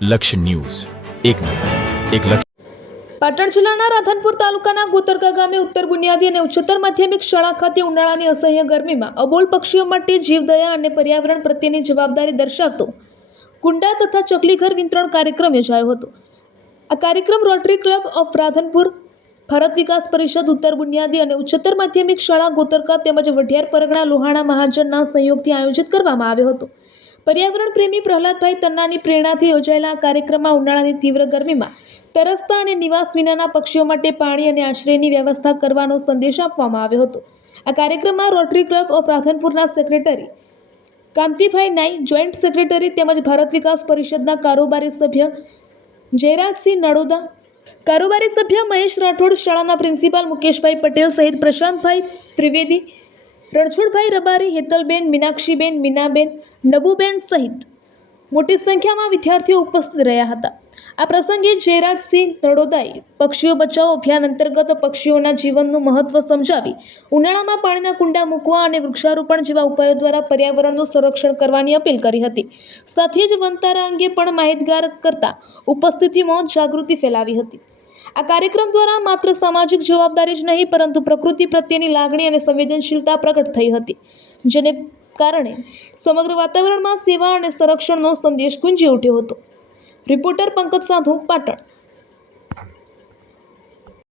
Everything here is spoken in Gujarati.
લક્ષ્ય ન્યૂઝ, એક નજર, એક લક્ષ્ય. પાટણ જિલ્લાના રાધનપુર તાલુકાના ગોતરકા ગામે ઉત્તર બુનિયાદી અને ઉચ્ચતર માધ્યમિક શાળા ખાતે ઉનાળાની અસહ્ય ગરમીમાં અબોલ પક્ષીઓ માટે જીવદયા અને પર્યાવરણ પ્રત્યેની જવાબદારી દર્શાવતો કુંડા તથા ચકલીઘર વિતરણ કાર્યક્રમ યોજાયો હતો. આ કાર્યક્રમ Rotary Club of Radhanpur, Bharat Vikas Parishad, ઉત્તર બુનિયાદી અને ઉચ્ચતર માધ્યમિક શાળા ગોતરકા તેમજ વઢિયાર પરગણા લોહાણા મહાજનના સહયોગથી આયોજિત કરવામાં આવ્યો હતો. પર્યાવરણ પ્રેમી પ્રહલાદભાઈ તન્નાની પ્રેરણાથી યોજાયેલા આ કાર્યક્રમમાં ઉનાળાની તીવ્ર ગરમીમાં તરસતા અને નિવાસ વિનાના પક્ષીઓ માટે પાણી અને આશ્રયની વ્યવસ્થા કરવાનો સંદેશ આપવામાં આવ્યો હતો. આ કાર્યક્રમમાં રોટરી ક્લબ ઓફ રાધનપુરના secretary Kantibhai Nai, joint secretary તેમજ ભારત વિકાસ પરિષદના કારોબારી સભ્ય જયરાજસિંહ નડોદા, કારોબારી સભ્ય મહેશ રાઠોડ, શાળાના પ્રિન્સિપાલ મુકેશભાઈ પટેલ સહિત પ્રશાંતભાઈ ત્રિવેદી, રણછોડભાઈ રબારી, હેતલબેન, મીનાક્ષીબેન, મીનાબેન, નબુબેન સહિત મોટી સંખ્યામાં વિદ્યાર્થીઓ ઉપસ્થિત રહ્યા હતા. આ પ્રસંગે જયરાજસિંહ નડોદાએ પક્ષીઓ બચાવો અભિયાન અંતર્ગત પક્ષીઓના જીવનનું મહત્વ સમજાવી ઉનાળામાં પાણીના કુંડા મૂકવા અને વૃક્ષારોપણ જેવા ઉપાયો દ્વારા પર્યાવરણનું સંરક્ષણ કરવાની અપીલ કરી હતી. સાથે જ વનતારા અંગે પણ માહિતગાર કરતા ઉપસ્થિતિમાં જાગૃતિ ફેલાવી હતી. આ કાર્યક્રમ દ્વારા માત્ર સામાજિક જવાબદારી જ નહીં પરંતુ પ્રકૃતિ પ્રત્યેની લાગણી અને સંવેદનશીલતા પ્રગટ થઈ હતી, જેને કારણે સમગ્ર વાતાવરણમાં સેવા અને સંરક્ષણનો સંદેશ ગુંજી ઉઠ્યો હતો. રિપોર્ટર પંકજ સાધુ, પાટણ.